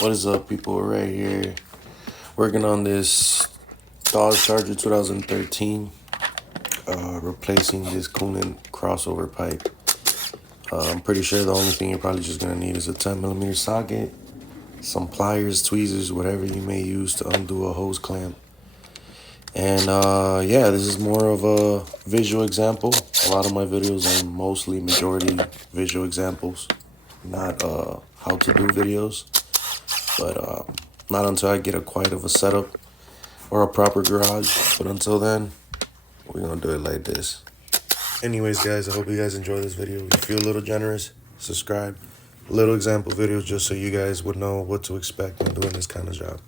What is up, people? We're right here working on this Dodge Charger 2013, replacing this coolant crossover pipe. I'm pretty sure the only thing you're probably just gonna need is a 10mm socket, some pliers, tweezers, whatever you may use to undo a hose clamp. And yeah, this is more of a visual example. A lot of my videos are mostly majority visual examples, not how to do videos. But not until I get quite of a setup or a proper garage. But until then, we're gonna do it like this. Anyways, guys, I hope you guys enjoy this video. If you feel a little generous, subscribe. Little example videos just so you guys would know what to expect when doing this kind of job.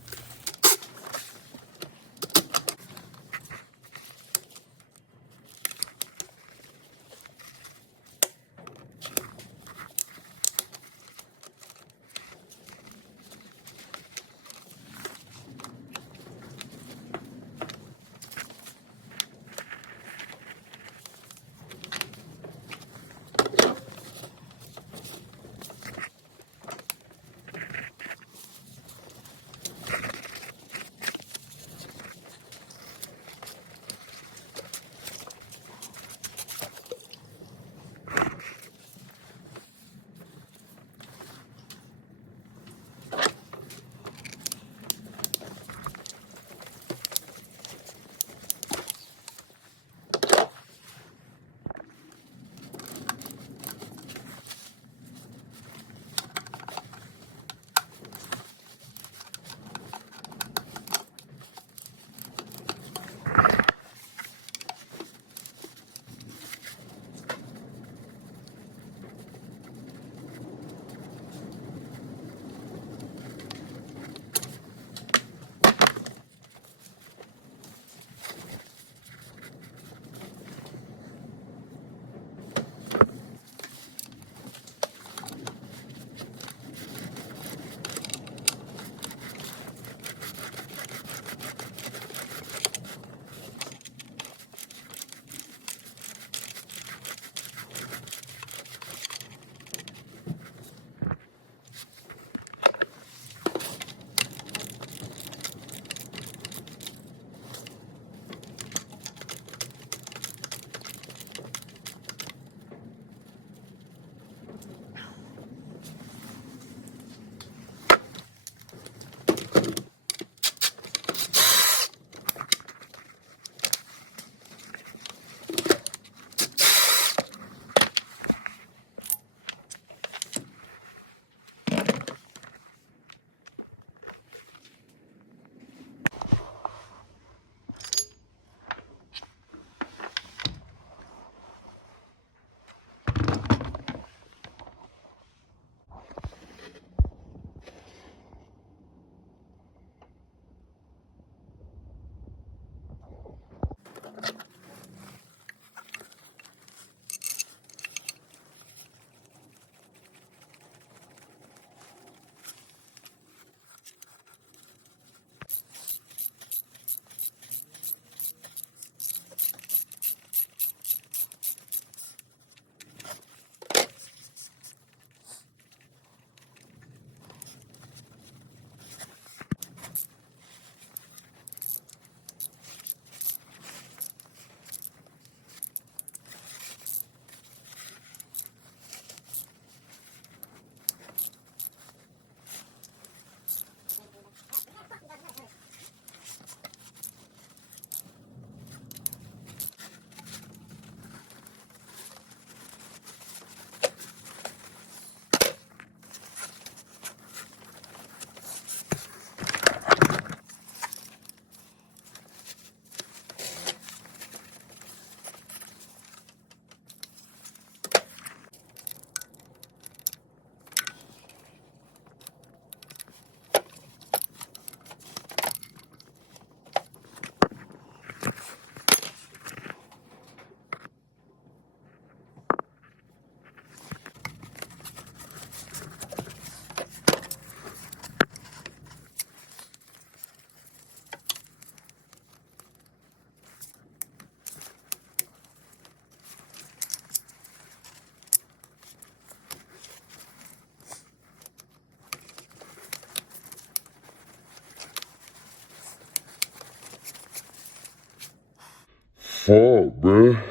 fuck, man?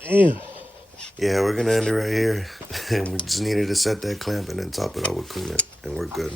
Damn. Yeah, we're gonna end it right here. And we just needed to set that clamp and then top it out with coolant, and we're good.